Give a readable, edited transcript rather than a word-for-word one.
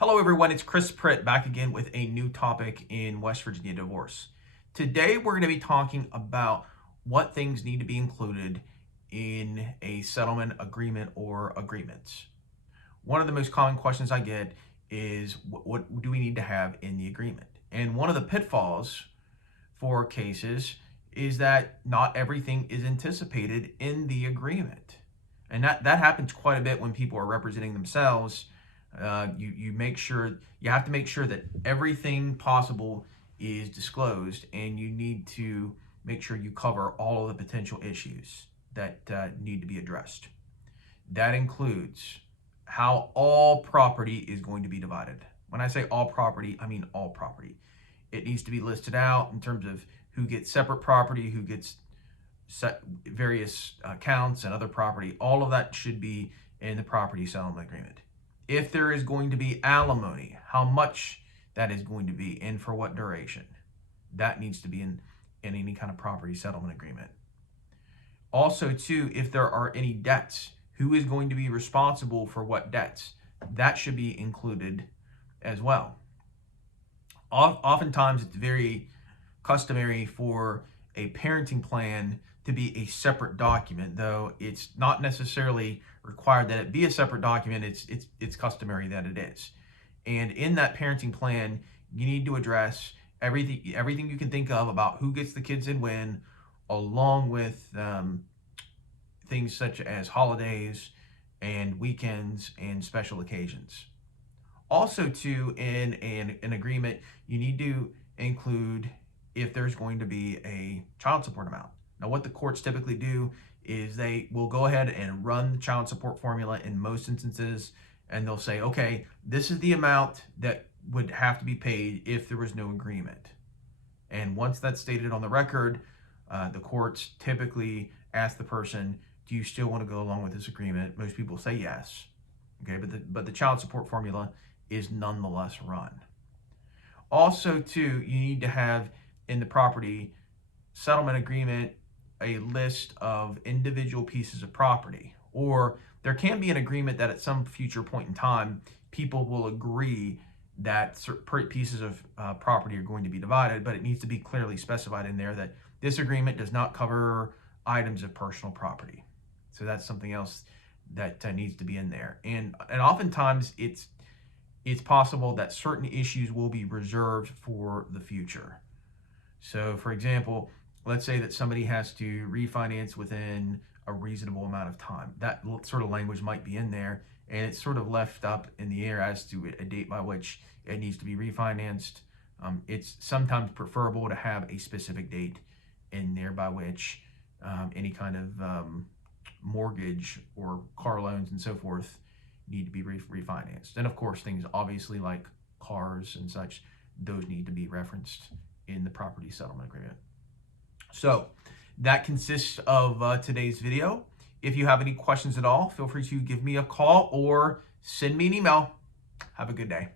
Hello everyone, it's Pritt back again with a new topic in West Virginia divorce. Today we're going to be talking about what things need to be included in a settlement agreement or agreements. One of the most common questions I get is what do we need to have in the agreement? And one of the pitfalls for cases is that not everything is anticipated in the agreement. And that happens quite a bit when people are representing themselves. You have to make sure that everything possible is disclosed, and you need to make sure you cover all of the potential issues that need to be addressed. That includes how all property is going to be divided. When I say all property, I mean all property. It needs to be listed out in terms of who gets separate property, who gets various accounts and other property. All of that should be in the property settlement agreement. If there is going to be alimony, how much that is going to be and for what duration. That needs to be in any kind of property settlement agreement. Also, too, if there are any debts, who is going to be responsible for what debts? That should be included as well. Oftentimes, it's very customary for a parenting plan to be a separate document, though it's not necessarily required that it be a separate document. It's customary that it is. And in that parenting plan, you need to address everything you can think of about who gets the kids and when, along with things such as holidays and weekends and special occasions. Also, too, in an agreement, you need to include if there's going to be a child support amount. Now, what the courts typically do is they will go ahead and run the child support formula in most instances, and they'll say, okay, this is the amount that would have to be paid if there was no agreement. And once that's stated on the record, the courts typically ask the person, do you still want to go along with this agreement? Most people say yes. Okay, but the child support formula is nonetheless run. Also, too, you need to have in the property settlement agreement a list of individual pieces of property, or there can be an agreement that at some future point in time people will agree that certain pieces of property are going to be divided, but it needs to be clearly specified in there that this agreement does not cover items of personal property. So that's something else that needs to be in there. And oftentimes it's possible that certain issues will be reserved for the future. So, for example, let's say that somebody has to refinance within a reasonable amount of time. That sort of language might be in there, and it's sort of left up in the air as to a date by which it needs to be refinanced. It's sometimes preferable to have a specific date in there by which any kind of mortgage or car loans and so forth need to be refinanced. And of course, things obviously like cars and such, those need to be referenced in the property settlement agreement. So that consists of today's video. If you have any questions at all, feel free to give me a call or send me an email. Have a good day.